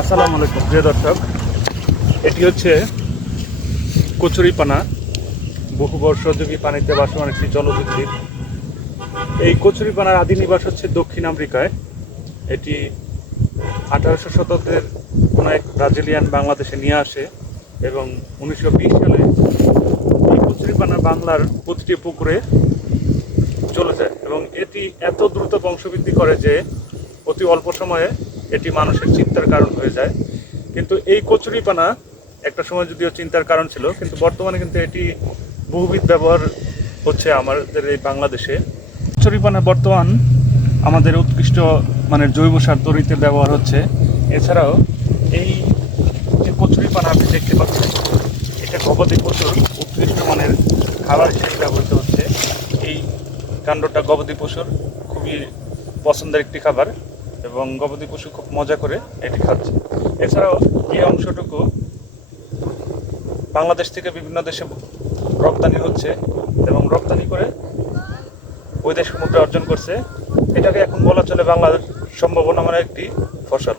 আসসালামু আলাইকুম প্রিয় দর্শক, এটি হচ্ছে কচুরিপানা। বহু বর্ষজীবী পানিতে বাসমান একটি জলবিদ্যুৎ। এই কচুরিপানার আদি নিবাস হচ্ছে দক্ষিণ আমেরিকায়। এটি 1800 শতকের কোনো এক ব্রাজিলিয়ান বাংলাদেশে নিয়ে আসে এবং 1920 সালে এই কচুরিপানা বাংলার প্রতিটি পুকুরে চলে যায় এবং এটি এত দ্রুত বংশবৃদ্ধি করে যে অতি অল্প সময়ে এটি মানুষের চিন্তার কারণ হয়ে যায়। কিন্তু এই কচুরিপানা একটা সময় যদিও চিন্তার কারণ ছিল, কিন্তু বর্তমানে কিন্তু এটি বহুবিধ ব্যবহার হচ্ছে আমাদের এই বাংলাদেশে। কচুরিপানা বর্তমান আমাদের উৎকৃষ্ট মানের জৈব সার তৈরিতে ব্যবহার হচ্ছে। এছাড়াও এই যে কচুরিপানা আপনি দেখতে পাচ্ছেন, এটা গবাদি পশুর উৎকৃষ্ট মানের খাবার হিসেবে ব্যবহৃত হচ্ছে। এই কাণ্ডটা গবাদি পশুর খুবই পছন্দের একটি খাবার এবং গবাদি পশু খুব মজা করে এটি খাচ্ছে। এছাড়াও এই অংশটুকু বাংলাদেশ থেকে বিভিন্ন দেশে রপ্তানি হচ্ছে এবং রপ্তানি করে ওই দেশ মুদ্রা অর্জন করছে। এটাকে এখন বলা চলে বাংলার সম্ভাবনা মানে একটি ফসল।